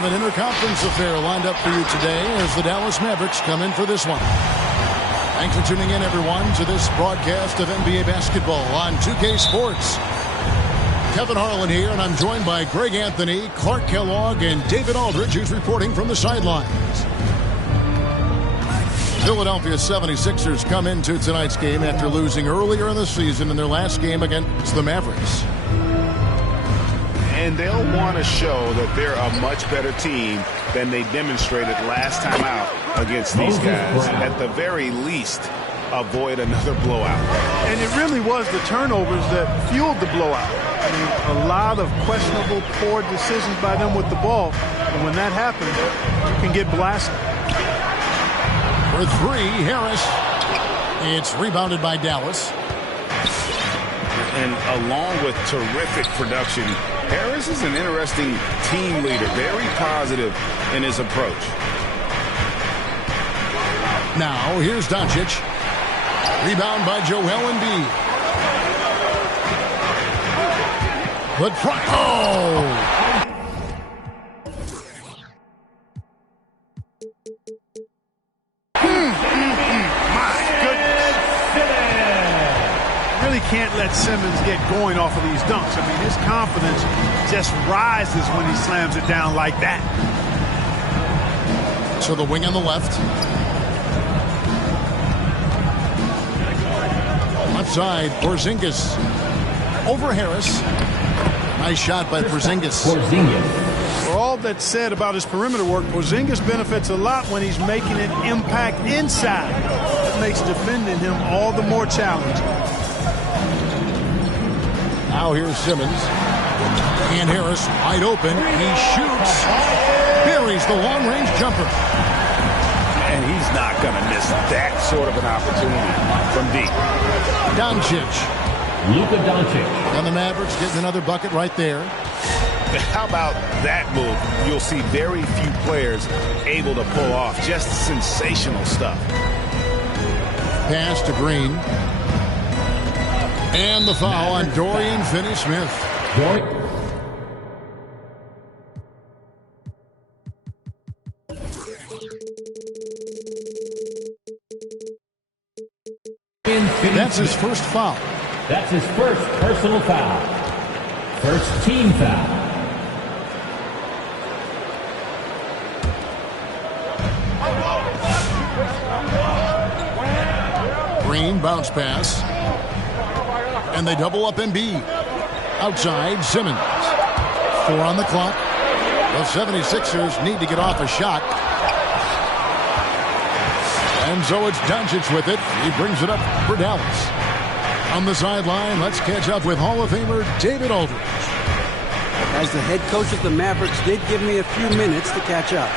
have an interconference affair lined up for you today as the Dallas Mavericks come in for this one. Thanks for tuning in, everyone, to this broadcast of NBA basketball on 2K Sports. Kevin Harlan here, and I'm joined by Greg Anthony, Clark Kellogg, and David Aldridge, who's reporting from the sidelines. Philadelphia 76ers come into tonight's game after losing earlier in the season in their last game against the Mavericks. And they'll want to show that they're a much better team than they demonstrated last time out against these guys. At the very least, avoid another blowout. And it really was the turnovers that fueled the blowout. I mean, a lot of questionable, poor decisions by them with the ball. And when that happens, you can get blasted. For three, Harris. It's rebounded by Dallas. And along with terrific production, Harris is an interesting team leader, very positive in his approach. Now, here's Doncic. Rebound by Joel Embiid. But Can't let Simmons get going off of these dunks. I mean, his confidence just rises when he slams it down like that. To the wing on the left. Left side, Porzingis. Over Harris. Nice shot by Porzingis. For all that's said about his perimeter work, Porzingis benefits a lot when he's making an impact inside. That makes defending him all the more challenging. Now here's Simmons. And Harris wide open. He shoots. Buries the long-range jumper. And he's not going to miss that sort of an opportunity from deep. Doncic. Luka Doncic. And the Mavericks getting another bucket right there. How about that move? You'll see very few players able to pull off just sensational stuff. Pass to Green. And the foul on Dorian Finney-Smith. That's his first foul. That's his first personal foul. First team foul. Green bounce pass. And they double up Embiid. Outside, Simmons. 4 on the clock. The 76ers need to get off a shot. And so it's Doncic with it. He brings it up for Dallas. On the sideline, let's catch up with Hall of Famer David Aldridge. As the head coach of the Mavericks did give me a few minutes to catch up.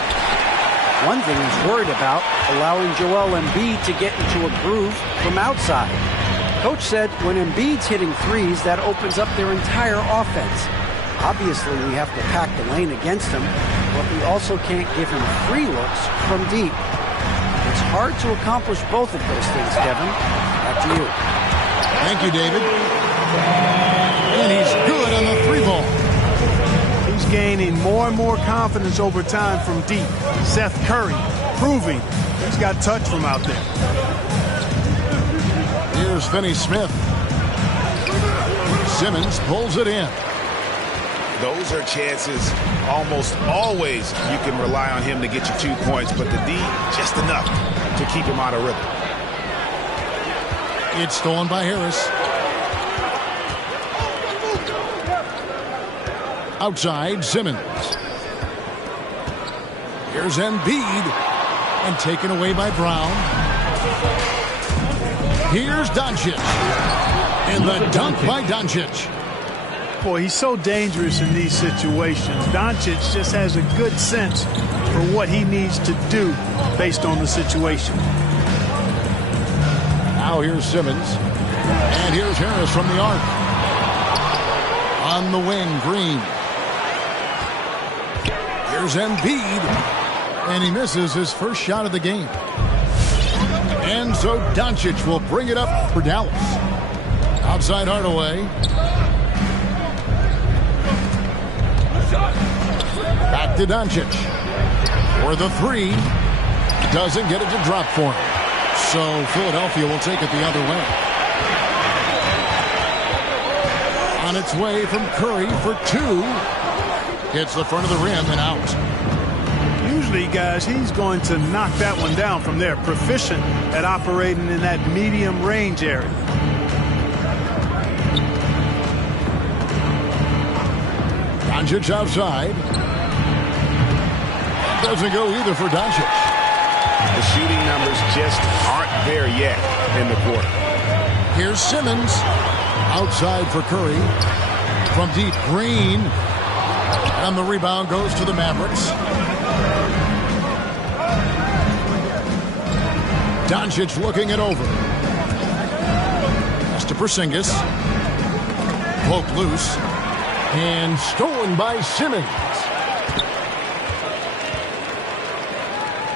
One thing he's worried about, allowing Joel Embiid to get into a groove from outside. Coach said when Embiid's hitting threes, that opens up their entire offense. Obviously, we have to pack the lane against him, but we also can't give him free looks from deep. It's hard to accomplish both of those things, Kevin. Back to you. Thank you, David. And he's good on the three ball. He's gaining more and more confidence over time from deep. Seth Curry proving he's got touch from out there. Here's Finney-Smith. Simmons pulls it in. Those are chances almost always you can rely on him to get you 2 points, but the D, just enough to keep him out of rhythm. It's stolen by Harris. Outside, Simmons. Here's Embiid. And taken away by Brown. Here's Doncic. And the dunk by Doncic. Boy, he's so dangerous in these situations. Doncic just has a good sense for what he needs to do based on the situation. Now here's Simmons. And here's Harris from the arc. On the wing, Green. Here's Embiid. And he misses his first shot of the game. And so Doncic will bring it up for Dallas. Outside Hardaway. Back to Doncic. For the three. Doesn't get it to drop for him. So Philadelphia will take it the other way. On its way from Curry for two. Hits the front of the rim and out. Usually, guys, he's going to knock that one down from there. Proficient at operating in that medium range area. Doncic outside. Doesn't go either for Doncic. The shooting numbers just aren't there yet in the quarter. Here's Simmons. Outside for Curry. From deep, Green. And the rebound goes to the Mavericks. Doncic looking it over. Pass to Porzingis. Poked loose. And stolen by Simmons.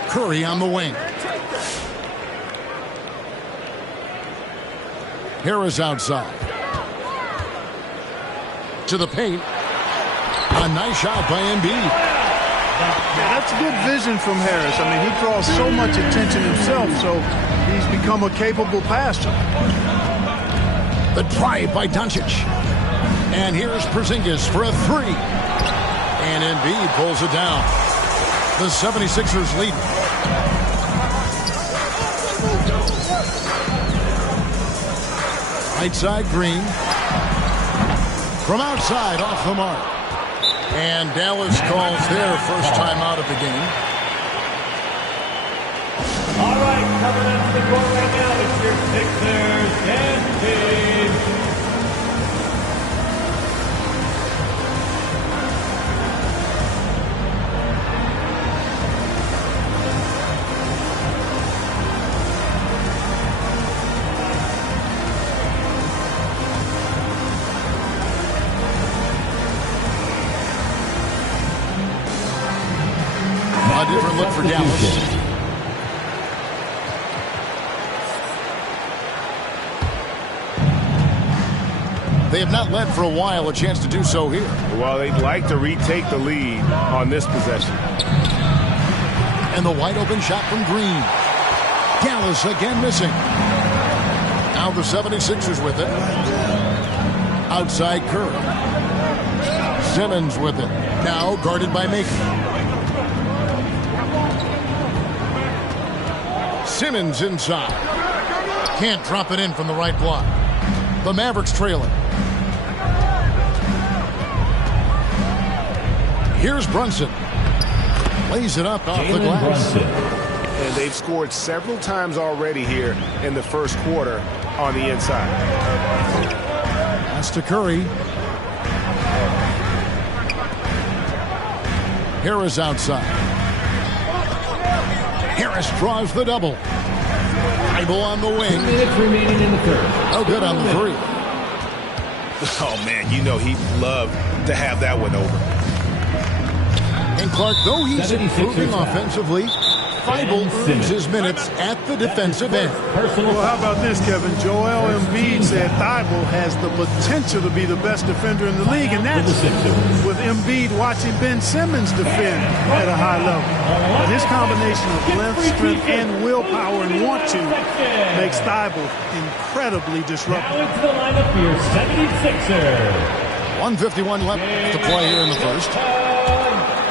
Curry on the wing. Harris outside. To the paint. A nice shot by Embiid. Yeah, that's good vision from Harris. I mean, he draws so much attention himself, so he's become a capable passer. The drive by Doncic. And here's Porzingis for a three. And Embiid pulls it down. The 76ers lead. Right side, Green. From outside, off the mark. And Dallas calls their first time out of the game. All right, coming up to the court right now, it's your Sixers, Embiid. A different look for Dallas. They have not led for a while. A chance to do so here. Well, they'd like to retake the lead on this possession. And the wide open shot from Green. Dallas again missing. Now the 76ers with it. Outside Curry. Simmons with it. Now guarded by Macon. Simmons inside. Can't drop it in from the right block. The Mavericks trailing. Here's Brunson. Lays it up off the glass. And they've scored several times already here in the first quarter on the inside. Pass to Curry. Harris outside. Harris draws the double. Bible on the wing. 2 minutes remaining in the third. Oh, good on the three. Oh, man, you know he'd love to have that one over. And Clark, though he's improving offensively, Bible earns his minutes at the defensive end. Well, how about this, Kevin? Joel Embiid said Thibault has the potential to be the best defender in the league, and that's with Embiid watching Ben Simmons defend at a high level. But his combination of length, strength, and willpower and want to makes Thibault incredibly disruptive. Now into the lineup for your 76ers. 1:51 left to play here in the first.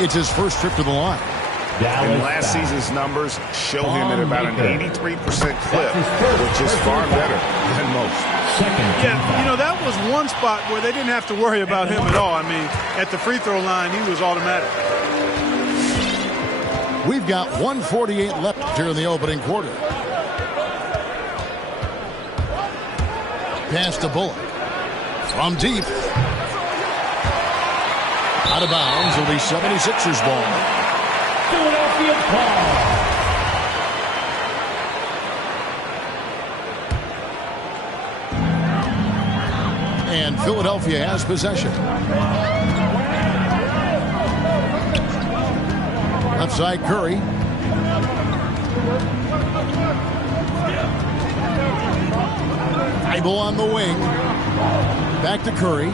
It's his first trip to the line. And last season's numbers show him at about an 83% clip, which is far better than most. Yeah, you know, that was one spot where they didn't have to worry about him at all. I mean, at the free throw line, he was automatic. We've got 1:48 left here in the opening quarter. Pass to Bullock. From deep. Out of bounds. It'll be 76ers ball. Philadelphia ball. And Philadelphia has possession. Left side Curry. Bible on the wing. Back to Curry.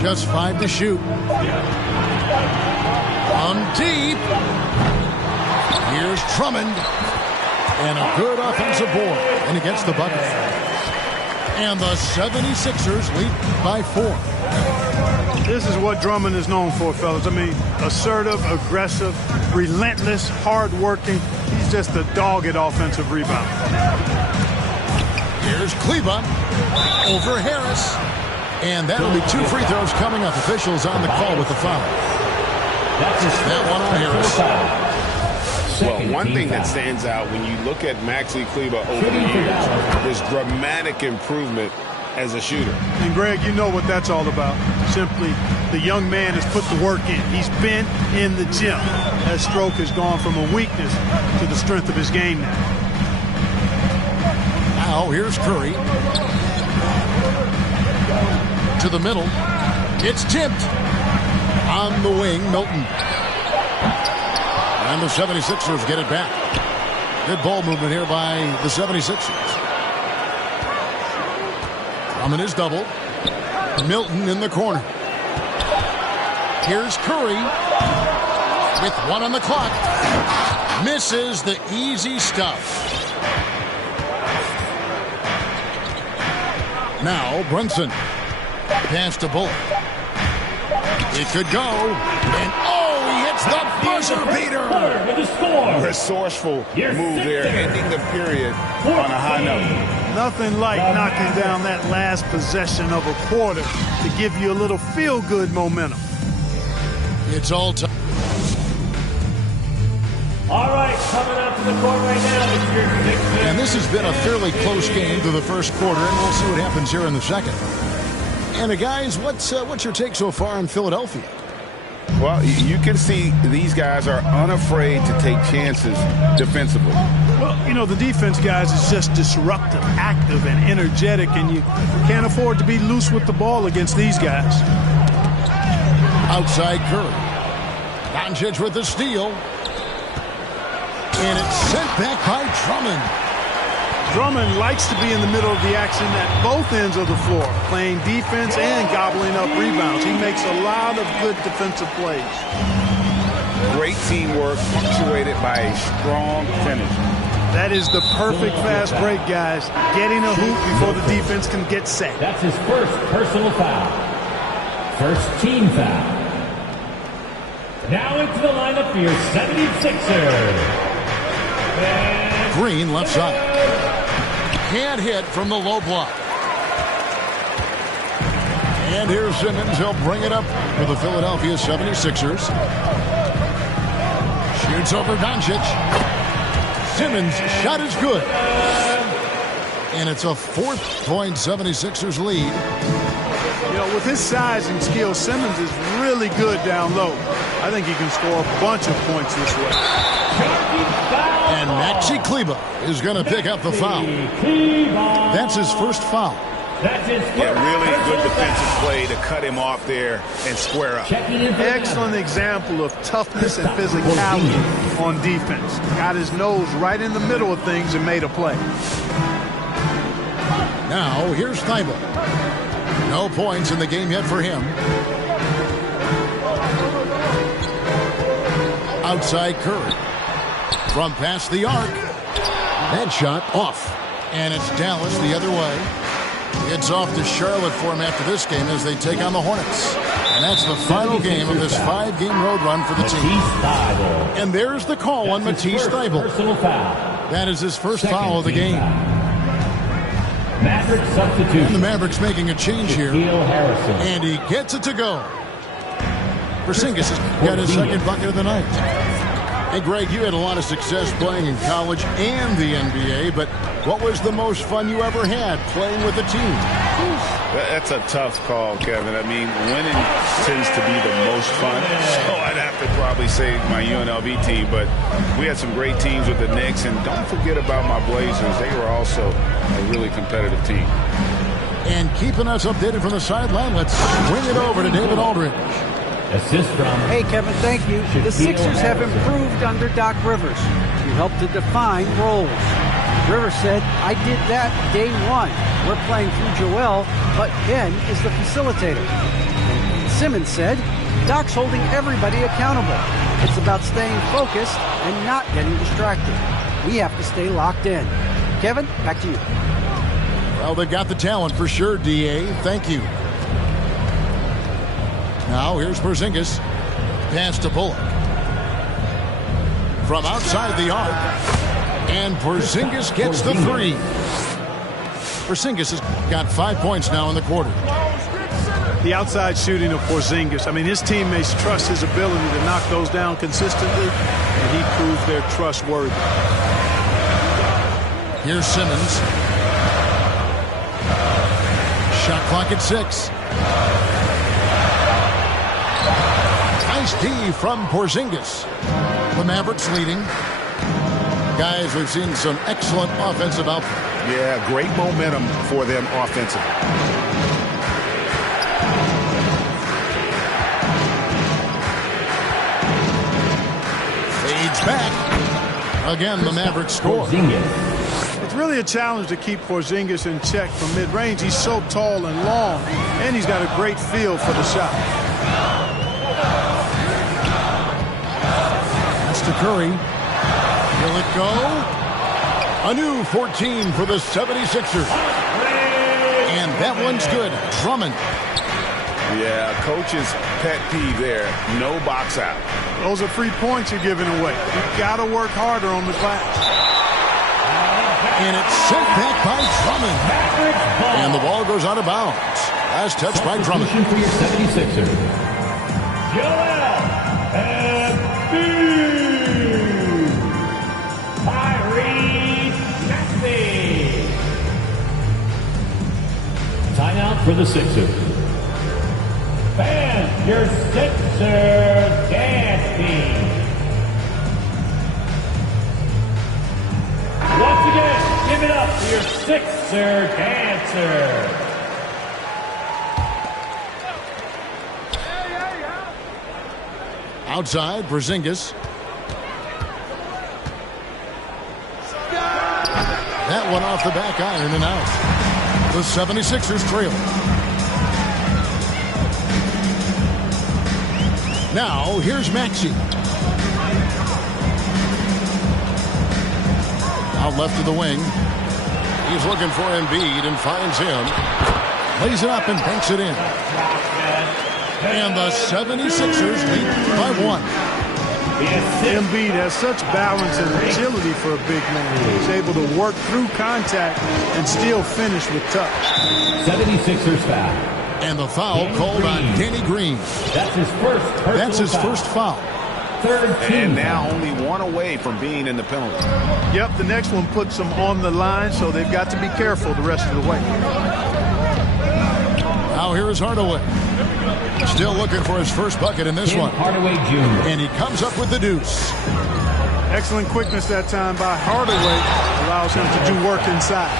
Just 5 to shoot. From deep. Here's Drummond. And a good offensive board. And he gets the bucket. And the 76ers lead by 4. This is what Drummond is known for, fellas. I mean, assertive, aggressive, relentless, hard-working. He's just a dogged offensive rebound. Here's Kleber over Harris. And that'll be 2 free throws coming up. Officials on the call with the foul. That one on Harris. Well, one thing that stands out when you look at Maxi Kleber over the years is dramatic improvement as a shooter. And, Greg, you know what that's all about. Simply, the young man has put the work in. He's been in the gym. That stroke has gone from a weakness to the strength of his game now. Now, here's Curry. To the middle. It's tipped. On the wing, Milton. And the 76ers get it back. Good ball movement here by the 76ers. Drummond is doubled. Milton in the corner. Here's Curry with 1 on the clock. Misses the easy stuff. Now Brunson. Pass to Bullock. It could go. And he hits the buzzer beater. Resourceful move there, ending the period on a high note. Nothing like knocking down that last possession of a quarter to give you a little feel-good momentum. It's all time. All right, coming out to the court right now is your Sixers. And this has been a fairly close game through the first quarter, and we'll see what happens here in the second. And guys, what's your take so far on Philadelphia? Well, you can see these guys are unafraid to take chances defensively. Well, you know, the defense, guys, is just disruptive, active, and energetic, and you can't afford to be loose with the ball against these guys. Outside Curry. Doncic with the steal. And it's sent back by Drummond. Drummond likes to be in the middle of the action at both ends of the floor, playing defense and gobbling up rebounds. He makes a lot of good defensive plays. Great teamwork punctuated by a strong finish. That is the perfect fast break, guys. Getting a hoop before the defense can get set. That's his first personal foul. First team foul. Now into the lineup for your 76ers. Green left side. Can't hit from the low block. And here's Simmons. He'll bring it up for the Philadelphia 76ers. Shoots over Doncic. Simmons' shot is good. And it's a 4th-point 76ers lead. You know, with his size and skill, Simmons is really good down low. I think he can score a bunch of points this way. And Maxi Kleber is going to pick up the foul. That's his first foul. Really good defensive play to cut him off there and square up. Excellent example of toughness and physicality on defense. Got his nose right in the middle of things and made a play. Now, here's Thibault. No points in the game yet for him. Outside Curry. From past the arc. That shot off. And it's Dallas the other way. It's off to Charlotte for him after this game as they take on the Hornets. And that's the final game of this 5-game road run for the team. And there's the call on Matisse Thybulle. That is his first foul of the game. Maverick substitution. And the Mavericks making a change here. And he gets it to go. Porzingis has got his second bucket of the night. Hey, Greg, you had a lot of success playing in college and the NBA, but what was the most fun you ever had playing with a team? That's a tough call, Kevin. I mean, winning tends to be the most fun, so I'd have to probably say my UNLV team, but we had some great teams with the Knicks, and don't forget about my Blazers. They were also a really competitive team. And keeping us updated from the sideline, let's swing it over to David Aldridge. Assist from. Hey, Kevin, thank you. The Sixers have improved under Doc Rivers. You helped to define roles. Rivers said, I did that day one. We're playing through Joel, but Ben is the facilitator. And Simmons said, Doc's holding everybody accountable. It's about staying focused and not getting distracted. We have to stay locked in. Kevin, back to you. Well, they've got the talent for sure, D.A. Thank you. Now here's Porzingis. Pass to Bullock. From outside the arc. And Porzingis gets the three. Porzingis has got 5 points now in the quarter. The outside shooting of Porzingis. I mean, his teammates trust his ability to knock those down consistently, and he proves they're trustworthy. Here's Simmons. Shot clock at 6. Nice D from Porzingis. The Mavericks leading. Guys, we've seen some excellent offensive output. Yeah, great momentum for them offensively. Fades back. Again, the Mavericks score. It's really a challenge to keep Porzingis in check from mid-range. He's so tall and long, and he's got a great feel for the shot. That's to Curry. Will it go? A new 14 for the 76ers. And that one's good. Drummond. Yeah, coach's pet peeve there. No box out. Those are free points you're giving away. You've got to work harder on the glass. And it's sent back by Drummond. And the ball goes out of bounds. Last touch by Drummond. For your 76ers. Joel Embiid. Tyrese Maxey. Timeout for the Sixers. Fans, your Sixers dance team. Once again, give it up for your Sixer dancer. Outside, Porzingis. That one off the back iron and out. The 76ers trail. Now, here's Maxey. Out left of the wing. He's looking for Embiid and finds him. Lays it up and banks it in. And the 76ers lead by 1. Embiid has such balance and agility for a big man. He's able to work through contact and still finish with touch. 76ers foul. And the foul called on Danny Green. That's his first foul. Third team. And now only one away from being in the penalty. Yep, the next one puts them on the line, so they've got to be careful the rest of the way. Now here is Hardaway. Still looking for his first bucket in this one. Hardaway Jr. And he comes up with the deuce. Excellent quickness that time by Hardaway. Allows him to do work inside.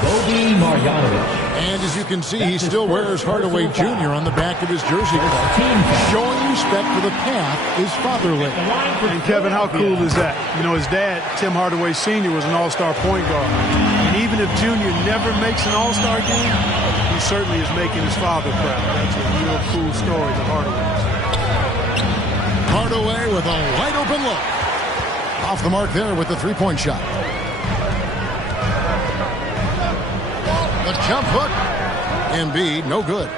Bogi Marjanovic. And as you can see, he still wears Hardaway Jr. on the back of his jersey. Showing respect for the path his father laid. And Kevin, how cool is that? You know, his dad, Tim Hardaway Sr., was an all-star point guard. And even if Junior never makes an all-star game, he certainly is making his father proud. That's a real cool story to Hardaway. Hardaway with a wide open look. Off the mark there with the three-point shot. The jump hook. Embiid, no good.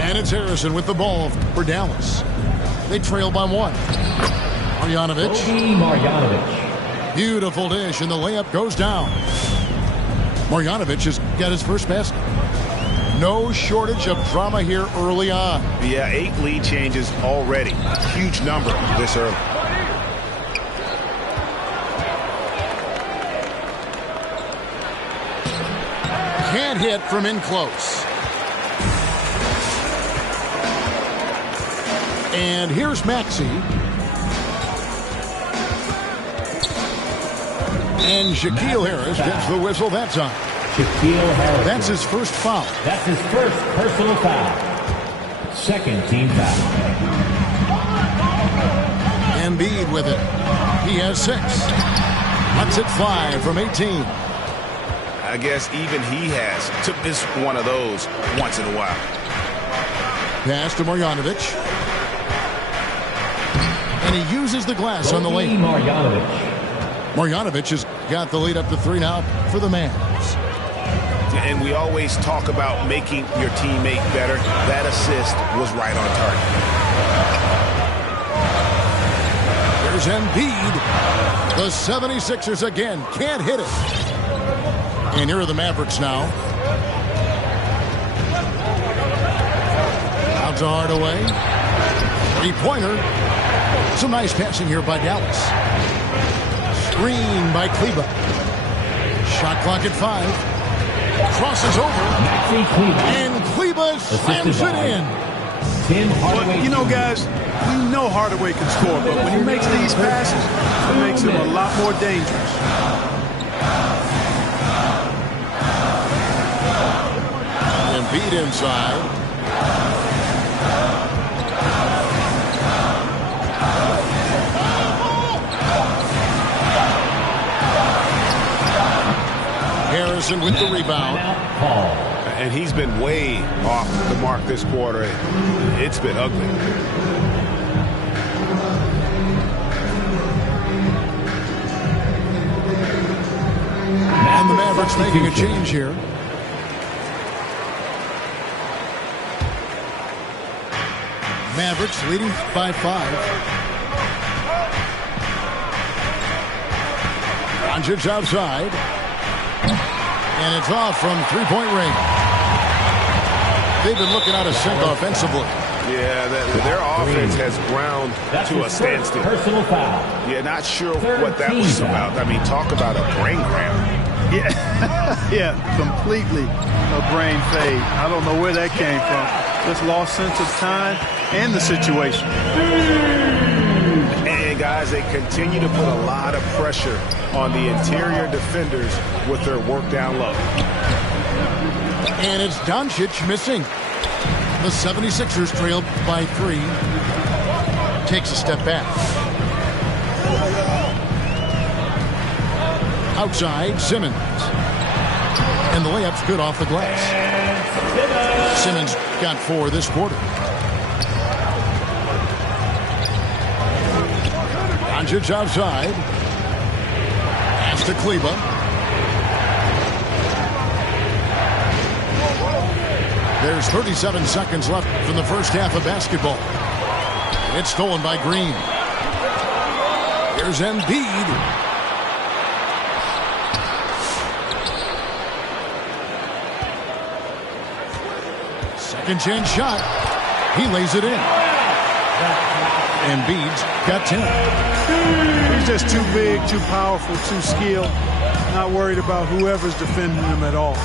And it's Harrison with the ball for Dallas. They trail by 1. Marjanovic. Beautiful dish, and the layup goes down. Marjanovic has got his first basket. No shortage of drama here early on. Yeah, 8 lead changes already. Huge number this early. Can't hit from in close. And here's Maxey. And Shaquille Harris gets the whistle that time. Shaquille Harris. That's his first foul. That's his first personal foul. Second team foul. Embiid with it. He has 6. Lets it fly from 18. I guess even he has to miss one of those once in a while. Pass to Marjanovic. And he uses the glass on the lane. Marjanovic has got the lead up to 3 now for the Mavs. And we always talk about making your teammate better. That assist was right on target. There's Embiid. The 76ers again can't hit it. And here are the Mavericks now. Out to Hardaway. 3-pointer. Some nice passing here by Dallas. Screen by Kleber. Shot clock at 5. Crosses over. And Kleber slams it in. Well, you know, guys, we know Hardaway can score, but when he makes these passes, it makes him a lot more dangerous. Embiid inside. Harrison with the rebound. And he's been way off the mark this quarter. It's been ugly. And the Mavericks making a change here. Mavericks leading by 5. Doncic outside. And it's off from 3-point range. They've been looking out of sync offensively. Yeah, their offense has ground to a standstill. Personal foul. Yeah, not sure what that was about. I mean, talk about a brain cramp. Yeah, yeah, completely a brain fade. I don't know where that came from. Just lost sense of time and the situation. And guys, they continue to put a lot of pressure on the interior defenders with their work down low. And it's Doncic missing. The 76ers trailed by 3. Takes a step back. Outside, Simmons. And the layup's good off the glass. Simmons got 4 this quarter. Doncic outside. Pass to Kleber. There's 37 seconds left from the first half of basketball. It's stolen by Green. Here's Embiid. Second chance shot. He lays it in. Embiid's got 10. He's just too big, too powerful, too skilled. Not worried about whoever's defending him at all.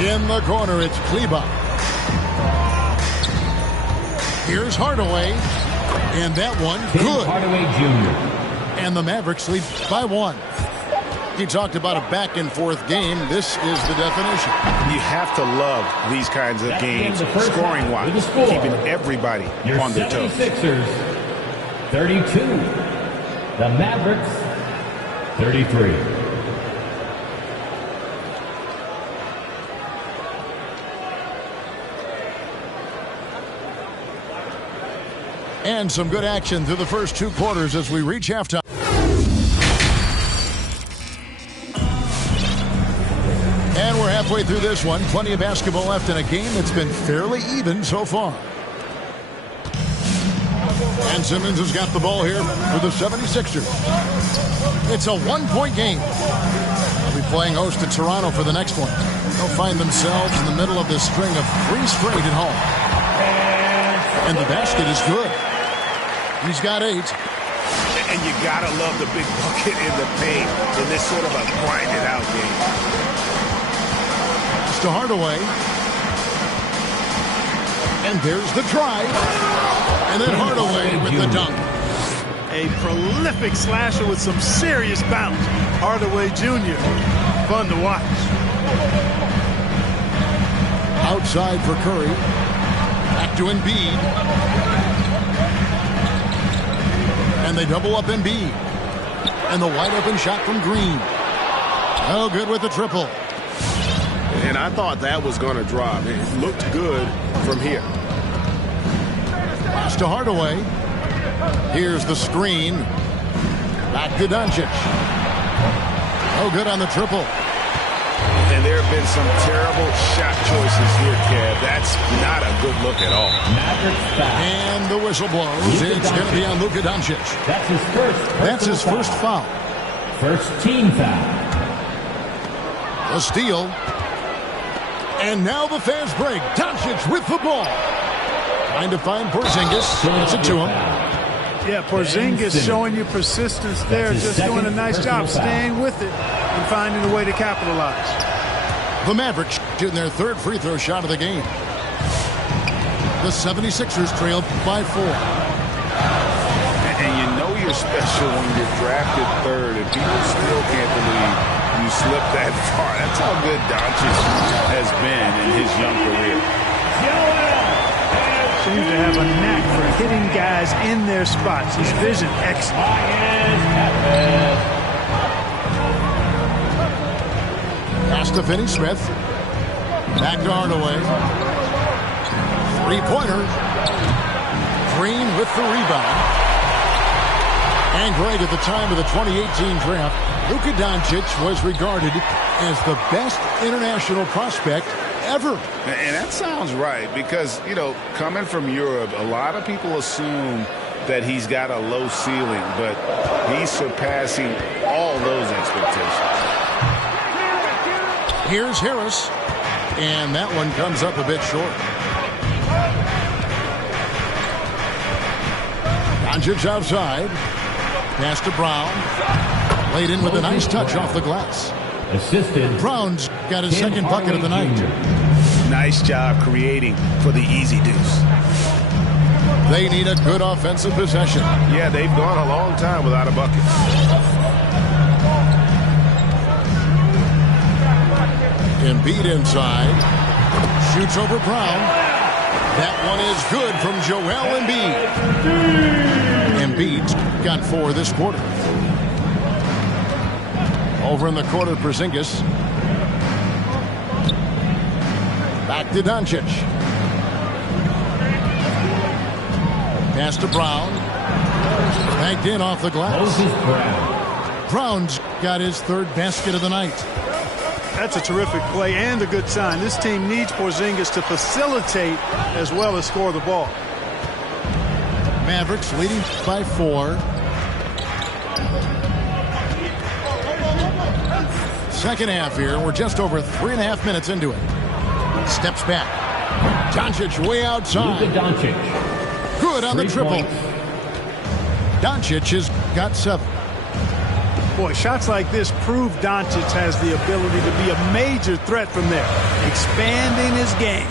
In the corner, it's Kleber. Here's Hardaway. And that one, good. Hardaway Jr. And the Mavericks lead by 1. He talked about a back-and-forth game. This is the definition. You have to love these kinds of games, scoring-wise, keeping everybody on their toes. 76ers, 32. The Mavericks, 33. And some good action through the first 2 quarters as we reach halftime. And we're halfway through this one. Plenty of basketball left in a game that's been fairly even so far. And Simmons has got the ball here for the 76ers. It's a 1-point game. They'll be playing host to Toronto for the next one. They'll find themselves in the middle of this string of 3 straight at home. And the basket is good. He's got 8. And you got to love the big bucket in the paint in this sort of a grinded-out game. To Hardaway. And there's the drive. And then Hardaway with the dunk. A prolific slasher with some serious bounce. Hardaway Jr. Fun to watch. Outside for Curry. Back to Embiid. And they double up Embiid. And the wide open shot from Green. Oh, good with the triple. And I thought that was going to drop. It looked good from here. Pass to Hardaway. Here's the screen. Back to Doncic. No good on the triple. And there have been some terrible shot choices here, Kev. That's not a good look at all. And the whistle blows. It's going to be on Luka Doncic. That's his first foul. First team foul. The steal. And now the fast break. Doncic with the ball. Trying to find Porzingis. Gets it to him. Yeah, Porzingis showing you persistence there. Just doing a nice job staying with it and finding a way to capitalize. The Mavericks shooting their third free throw shot of the game. The 76ers trail by 4. And you know you're special when you're drafted third, and people still can't believe you slipped that far. That's how good Doncic has been in his young career. Seems to have a knack for hitting guys in their spots. His vision excellent. Pass to Finney-Smith. Back to Hardaway. Three-pointer. Green with the rebound. And Greg, at the time of the 2018 draft, Luka Doncic was regarded as the best international prospect ever. And that sounds right because, you know, coming from Europe, a lot of people assume that he's got a low ceiling, but he's surpassing all those expectations. Here's Harris, and that one comes up a bit short. Doncic outside. Pass to Brown. Laid in with a nice touch off the glass. Brown's got his second bucket of the night. Nice job creating for the easy deuce. They need a good offensive possession. Yeah, they've gone a long time without a bucket. Embiid inside. Shoots over Brown. That one is good from Joel Embiid. Embiid's got 4 this quarter. Over in the corner, Porzingis. Back to Doncic. Pass to Brown. Banked in off the glass. Brown's got his third basket of the night. That's a terrific play and a good sign. This team needs Porzingis to facilitate as well as score the ball. Mavericks leading by 4. Second half here. We're just over 3.5 minutes into it. Steps back. Doncic way outside. Good on the triple. Doncic has got 7. Boy, shots like this prove Doncic has the ability to be a major threat from there. Expanding his game.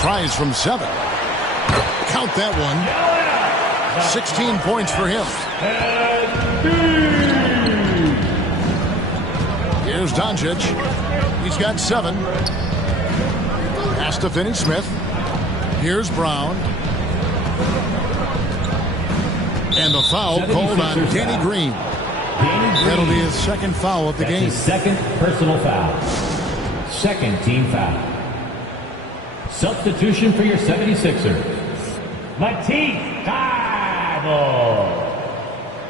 Tries from 7. Count that one. 16 points for him. Here's Doncic. He's got 7. Pass to Finney-Smith. Here's Brown. And the foul called on Danny Green. That'll be his second foul of the game. His second personal foul. Second team foul. Substitution for your 76ers. Matisse Thybulle.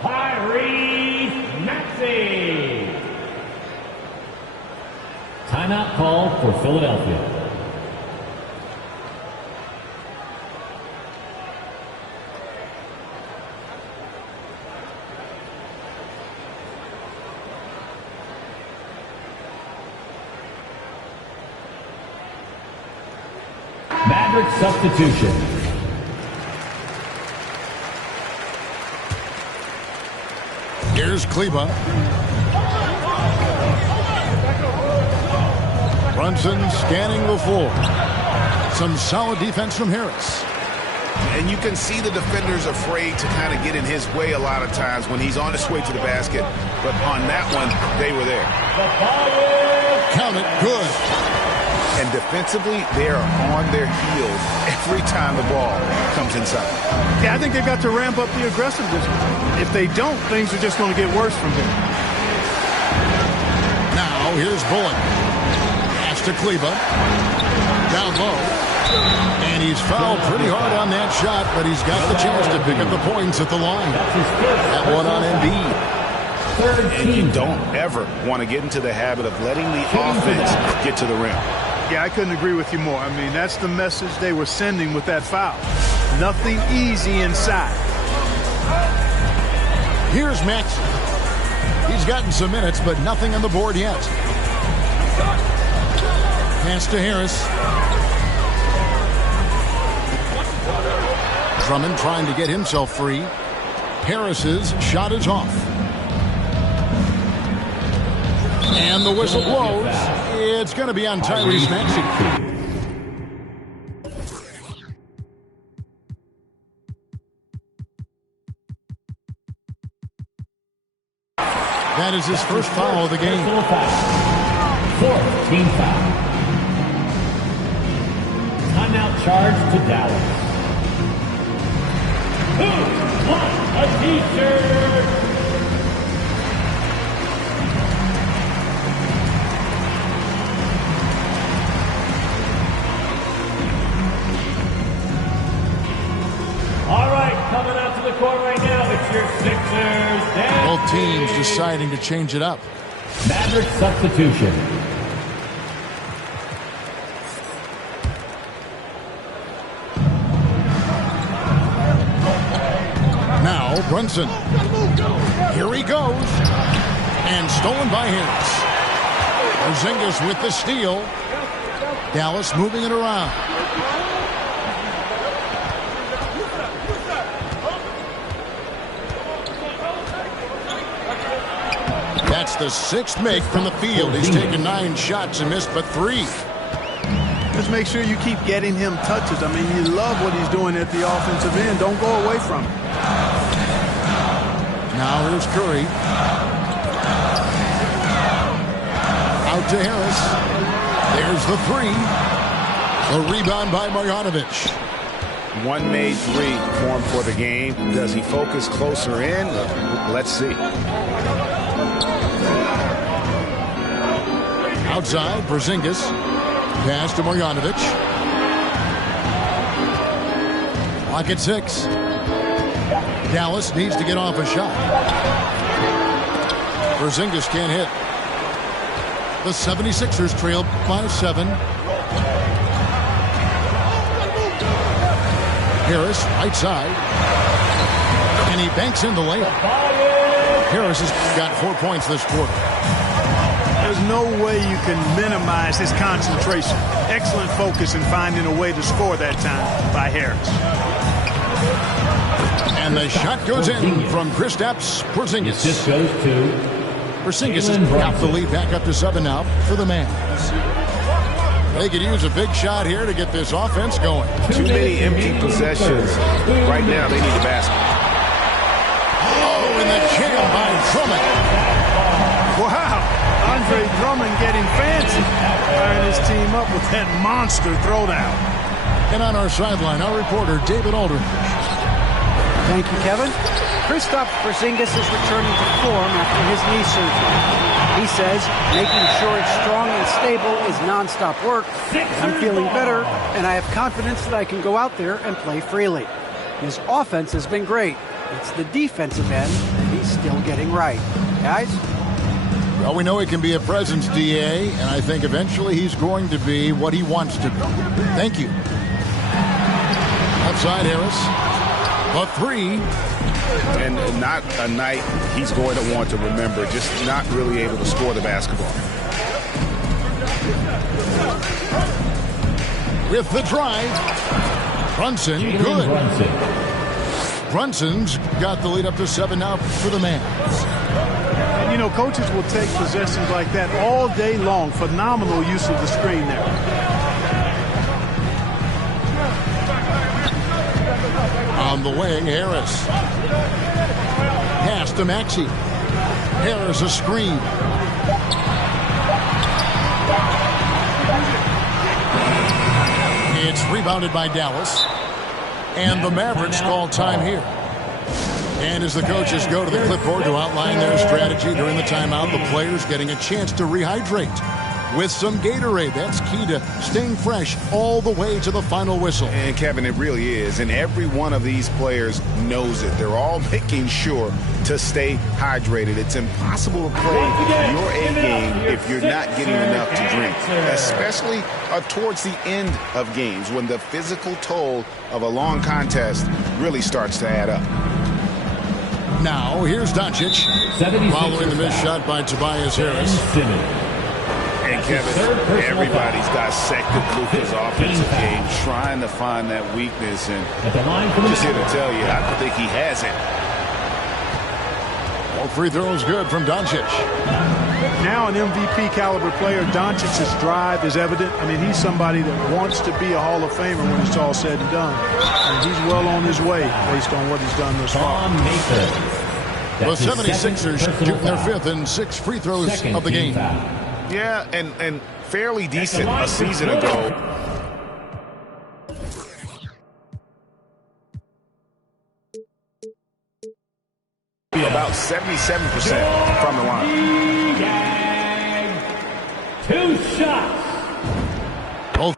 Tyrese Maxey. Timeout call for Philadelphia. Maverick substitution. Here's Kleba. Brunson scanning the floor. Some solid defense from Harris. And you can see the defenders afraid to kind of get in his way a lot of times when he's on his way to the basket. But on that one, they were there. Count it. Good. And defensively, they are on their heels every time the ball comes inside. Yeah, I think they've got to ramp up the aggressiveness. If they don't, things are just going to get worse from here. Now, here's Bullock. Pass to Kleba. Down low. And he's fouled pretty hard on that shot, but he's got the chance to pick up the points at the line. That one on Embiid. And you don't ever want to get into the habit of letting the offense get to the rim. Yeah, I couldn't agree with you more. I mean, that's the message they were sending with that foul. Nothing easy inside. Here's Maxey. He's gotten some minutes, but nothing on the board yet. Pass to Harris. Drummond trying to get himself free. Harris's shot is off. And the whistle blows. It's going to be on Tyrese Maxey. That is his first foul of the game. Fourth team foul. Timeout charge to Dallas. Who wants a t-shirt? All right, coming out to the court right now, it's your Sixers. Both teams deciding to change it up. Maverick substitution. Now Brunson. Here he goes. And stolen by Harris. Porzingis with the steal. Dallas moving it around. That's the sixth make from the field. He's taken 9 shots and missed but 3. Just make sure you keep getting him touches. I mean, you love what he's doing at the offensive end. Don't go away from him. Now here's Curry. Out to Harris. There's the 3. The rebound by Marjanovic. One made 3 for him for the game. Does he focus closer in? Let's see. Outside, Porzingis. Pass to Marjanovic. Clock at 6. Dallas needs to get off a shot. Porzingis can't hit. The 76ers trail by 7. Harris, right side. And he banks in the layup. Harris has got 4 points this quarter. There's no way you can minimize his concentration. Excellent focus in finding a way to score that time by Harris. And the shot goes in from Kristaps Porzingis. This goes to Porzingis has got the lead back up to 7 now for the man. They could use a big shot here to get this offense going. Too many empty possessions. Right now, they need a basket. Oh, and the jam by Drummond. Wow. Andre Drummond getting fancy. Firing his team up with that monster throwdown. And on our sideline, our reporter, David Aldridge. Thank you, Kevin. Kristaps Porzingis is returning to form after his knee surgery. He says making sure it's strong and stable is nonstop work. I'm feeling better, and I have confidence that I can go out there and play freely. His offense has been great. It's the defensive end that he's still getting right. Guys? Well, we know he can be a presence, DA, and I think eventually he's going to be what he wants to be. Thank you. Outside Harris. A 3. And not a night he's going to want to remember. Just not really able to score the basketball. With the drive. Brunson, good. Brunson's got the lead up to 7 now for the man. And, you know, coaches will take possessions like that all day long. Phenomenal use of the screen there. On the wing, Harris. Pass to Maxey. Harris a screen. It's rebounded by Dallas. And the Mavericks call time here. And as the coaches go to the clipboard to outline their strategy during the timeout, the players getting a chance to rehydrate. with some Gatorade. That's key to staying fresh all the way to the final whistle. And Kevin, it really is. And every one of these players knows it. They're all making sure to stay hydrated. It's impossible to play your A game if you're not getting enough to drink, especially towards the end of games when the physical toll of a long contest really starts to add up. Now, here's Doncic, following the missed shot by Tobias Harris. And Kevin, everybody's dissected Luka's offensive game, trying to find that weakness. And just here to tell you, I think he has it. All free throws good from Doncic. Now an MVP caliber player, Doncic's drive is evident. I mean, he's somebody that wants to be a Hall of Famer when it's all said and done. And he's well on his way based on what he's done thus far. The 76ers shooting their 5th and 6 free throws of the game. Yeah, and fairly decent a season ago. About 77% from the line. 2 shots. Both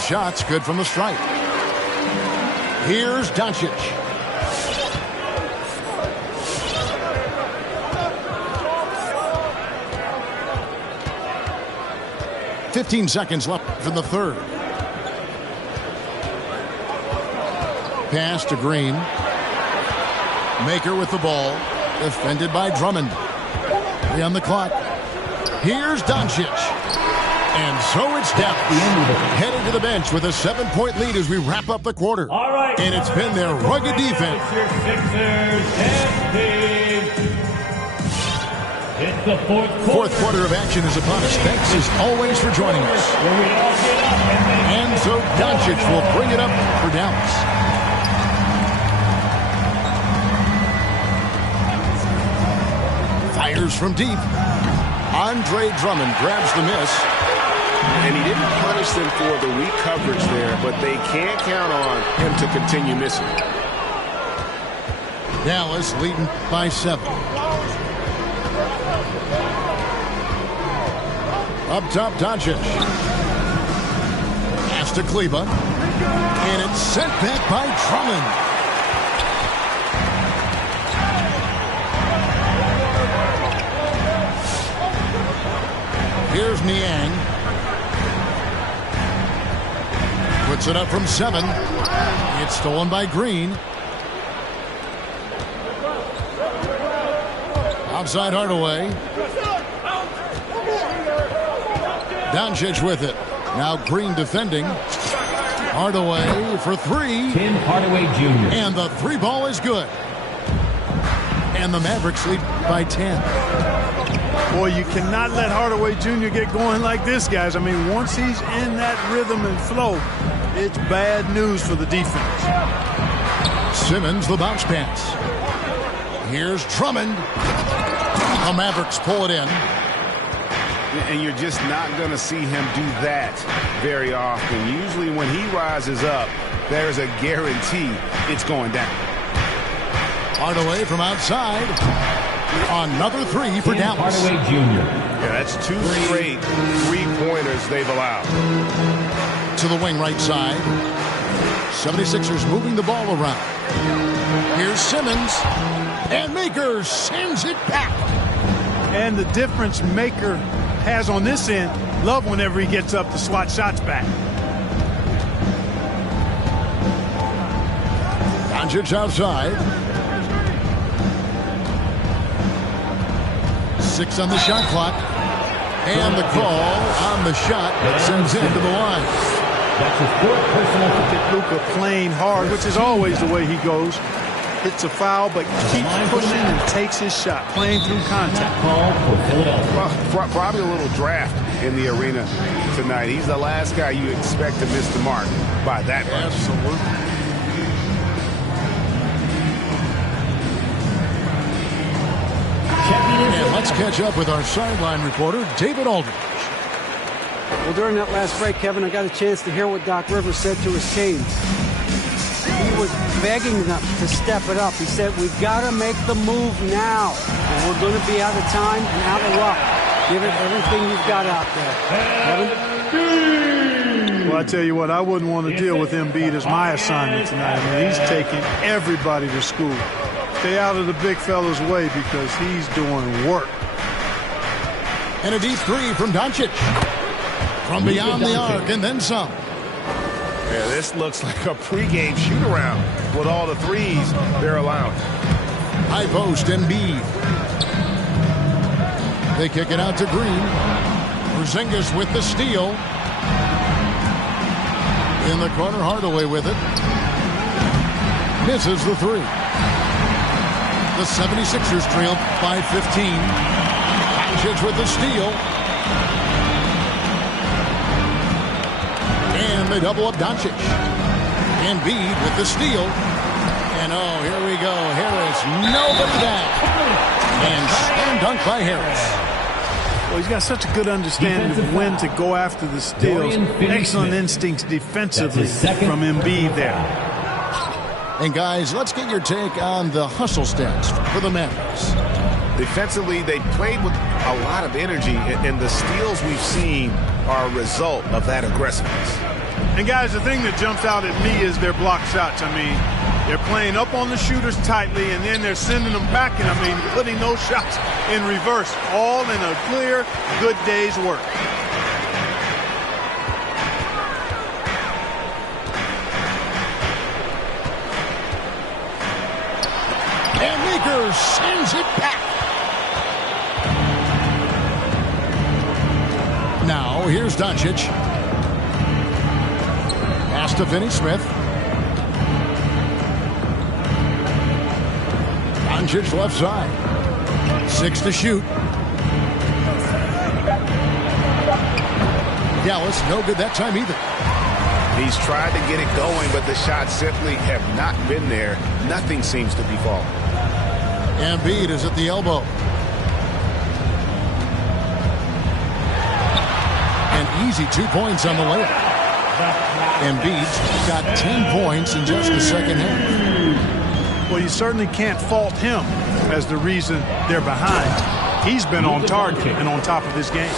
shots good from the stripe. Here's Doncic. "15 seconds left in the third. Pass to Green. Maker with the ball. Defended by Drummond. 3 on the clock. Here's Doncic. And so it's Dallas heading to the bench with a 7-point lead as we wrap up the quarter. All right. And it's been their rugged defense. Your Sixers and it's the Fourth quarter of action is upon us. Thanks as always for joining us. And so Doncic will bring it up for Dallas. Fires from deep. Andre Drummond grabs the miss. And he didn't punish them for the weak coverage there, but they can't count on him to continue missing. Dallas leading by 7. Up top, Doncic. Pass to Kleber. And it's sent back by Drummond. Here's Niang. Puts it up from 7. It's stolen by Green. Outside Hardaway. Doncic with it. Now Green defending. Hardaway for 3. Tim Hardaway Jr. And the 3 ball is good. And the Mavericks lead by 10. Boy, you cannot let Hardaway Jr. get going like this, guys. I mean, once he's in that rhythm and flow, it's bad news for the defense. Simmons, the bounce pass. Here's Drummond. The Mavericks pull it in. And you're just not going to see him do that very often. Usually when he rises up, there's a guarantee it's going down. Hardaway from outside. Another 3 for Dallas. Hardaway Jr. Yeah, that's 2 straight 3-pointers they've allowed. To the wing right side. 76ers moving the ball around. Here's Simmons. And Maker sends it back. And the difference Maker has on this end, love whenever he gets up to swat shots back. Doncic outside. 6 on the shot clock. And the call on the shot that sends him to the line. That's his 4th personal. Luka playing hard, which is always the way he goes. Hits a foul, but keeps pushing and takes his shot, playing through contact. Call for Philadelphia. Well, probably a little draft in the arena tonight. He's the last guy you expect to miss the mark by that much. Absolutely. And let's catch up with our sideline reporter, David Aldridge. Well, during that last break, Kevin, I got a chance to hear what Doc Rivers said to his team. He was begging them to step it up. He said, we've got to make the move now, or we're going to be out of time and out of luck. Give it everything you've got out there. Kevin? Well, I tell you what, I wouldn't want to deal with Embiid as my assignment tonight. I mean, he's taking everybody to school. Stay out of the big fella's way because he's doing work. And a deep three from Doncic. From beyond the arc and then some. Yeah, this looks like a pregame shoot-around with all the threes they're allowing. High post, Embiid. They kick it out to Green. Porzingis with the steal. In the corner, Hardaway with it. Misses the three. The 76ers trail by 15. Doncic with the steal. And they double up Doncic. Embiid with the steal. And oh, here we go. Harris, nobody down. And slam dunk by Harris. Well, he's got such a good understanding of when to go after the steals. Excellent instincts defensively from Embiid there. And guys, let's get your take on the hustle stats for the Mavericks. Defensively, they played with a lot of energy, and the steals we've seen are a result of that aggressiveness. And guys, the thing that jumps out at me is their block shots. I mean, they're playing up on the shooters tightly, and then they're sending them back, and I mean, putting those shots in reverse, all in a clear, good day's work. And Maker sends it back. Now, here's Doncic. Pass to Finney-Smith. Doncic left side. 6 to shoot. Dallas, no good that time either. He's tried to get it going, but the shots simply have not been there. Nothing seems to be falling. Embiid is at the elbow. An easy 2 points on the layup. Embiid's got 10 points in just the second half. Well, you certainly can't fault him as the reason they're behind. He's been on target and on top of his game.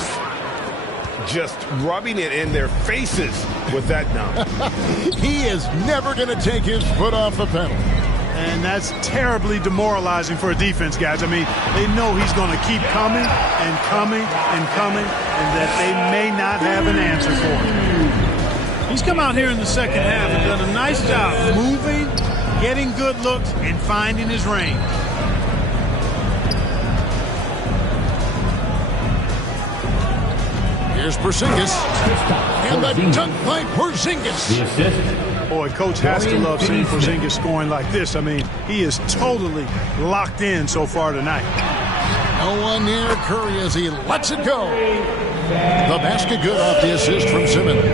Just rubbing it in their faces with that dunk. He is never going to take his foot off the pedal. And that's terribly demoralizing for a defense, guys. I mean, they know he's going to keep coming and coming and coming, and that they may not have an answer for him. He's come out here in the second half and done a nice job moving, getting good looks, and finding his range. Here's Porzingis. And the dunk by Porzingis. The assist. Boy, Coach has to love seeing Porzingis scoring like this. I mean, he is totally locked in so far tonight. No one near Curry as he lets it go. The basket good off the assist from Simmons.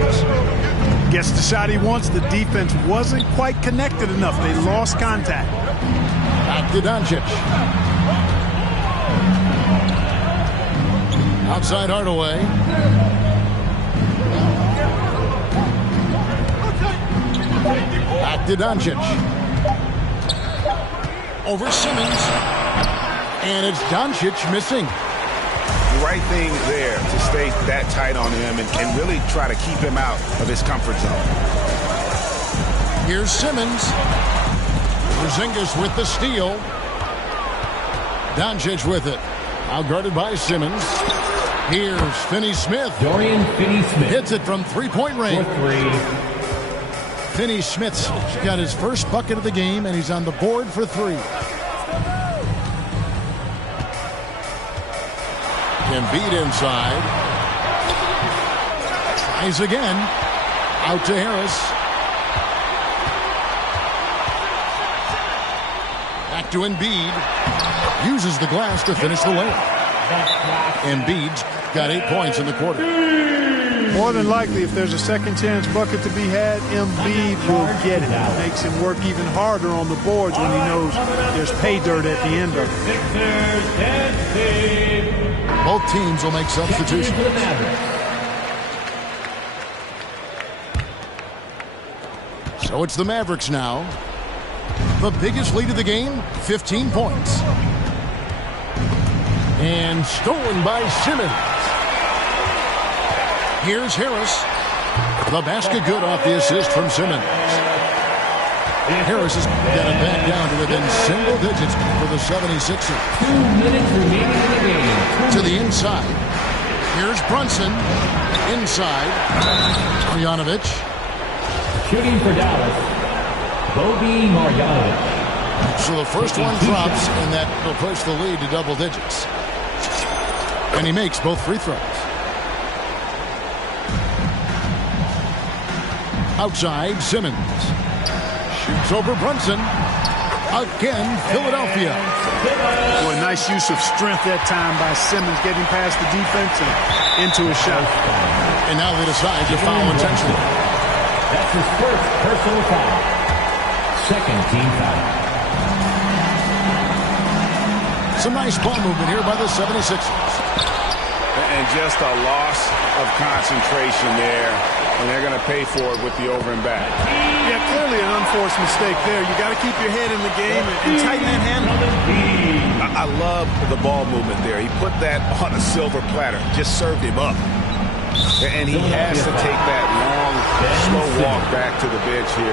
Gets the shot he wants. The defense wasn't quite connected enough. They lost contact. Back to Doncic. Outside Hardaway. Back to Doncic. Over Simmons. And it's Doncic missing. The right thing there to stay that tight on him and really try to keep him out of his comfort zone. Here's Simmons. Porzingis with the steal. Doncic with it. Now guarded by Simmons. Here's Finney-Smith. Dorian Finney-Smith hits it from three-point range. for three. Finney-Smith's got his first bucket of the game, and he's on the board for three. Embiid inside. Tries again. Out to Harris. Back to Embiid. Uses the glass to finish the layup. Embiid's got 8 points in the quarter. More than likely, if there's a second chance bucket to be had, Embiid will get it. It makes him work even harder on the boards when he knows there's pay dirt at the end of it. Both teams will make substitutions. So it's the Mavericks now. The biggest lead of the game, 15 points. And stolen by Simmons. Here's Harris. The basket good off the assist from Simmons. Harris has got it back down to within single digits for the 76ers. 2 minutes remaining in the game. To the inside. Here's Brunson. Inside. Marjanovic. Shooting for Dallas, Bobi Marjanovic. So the first one drops, and that will push the lead to double digits. And he makes both free throws. Outside, Simmons. Shoots over Brunson. Again, Philadelphia. Boy, nice use of strength that time by Simmons, getting past the defense and into a shot. And now they decide to foul intentionally. That's his first personal foul. Second team foul. Some nice ball movement here by the 76ers. And just a loss of concentration there, and they're going to pay for it with the over and back. Yeah, clearly an unforced mistake there. You got to keep your head in the game and tighten that handle. I love the ball movement there. He put that on a silver platter, just served him up. And he has to take that long, slow walk back to the bench here.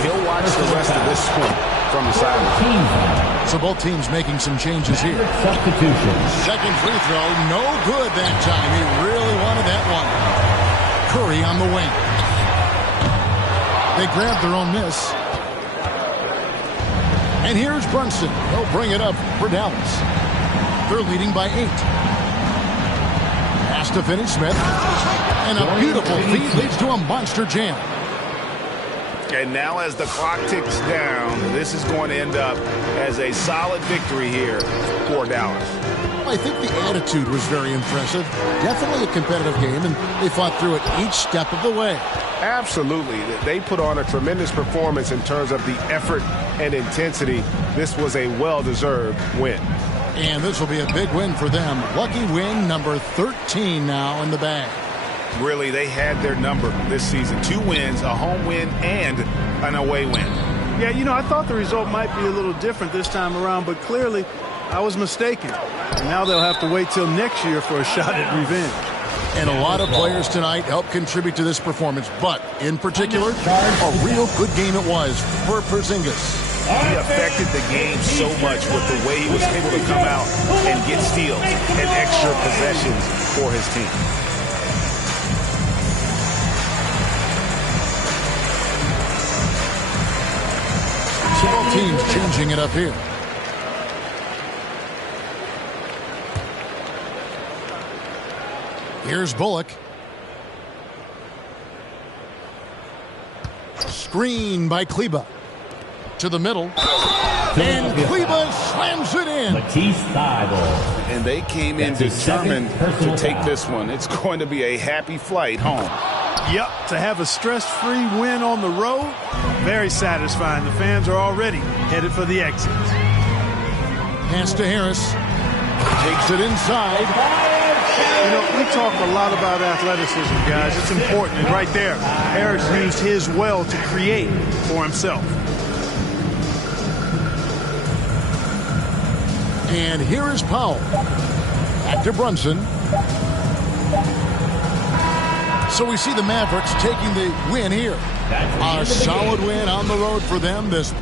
He'll watch the rest of this one from the sideline. So both teams making some changes here. Substitution. Second free throw, no good that time. He really wanted that one. Curry on the wing. They grabbed their own miss. And here's Brunson. He'll bring it up for Dallas. They're leading by 8. Pass to Finney-Smith. And a beautiful feed leads to a monster jam. And now as the clock ticks down, this is going to end up as a solid victory here for Dallas. I think the attitude was very impressive. Definitely a competitive game, and they fought through it each step of the way. Absolutely. They put on a tremendous performance in terms of the effort and intensity. This was a well-deserved win. And this will be a big win for them. Lucky win number 13 now in the bag. Really, they had their number this season. 2 wins, a home win, and an away win. Yeah, you know, I thought the result might be a little different this time around, but clearly I was mistaken. And now they'll have to wait till next year for a shot at revenge. And a lot of players tonight helped contribute to this performance, but in particular, a real good game it was for Porzingis. He affected the game so much with the way he was able to come out and get steals and extra possessions for his team. Both teams changing it up here. Here's Bullock. Screen by Kleba. To the middle. And Kleba slams it in. Matisse Thybulle. And they came in determined to take this one. It's going to be a happy flight home. Yep, to have a stress-free win on the road, very satisfying. The fans are already headed for the exit. Pass to Harris. Takes it inside. You know, we talk a lot about athleticism, guys. It's important. And right there, Harris used his well to create for himself. And here is Powell. Back to Brunson. So we see the Mavericks taking the win here. A solid win on the road for them. This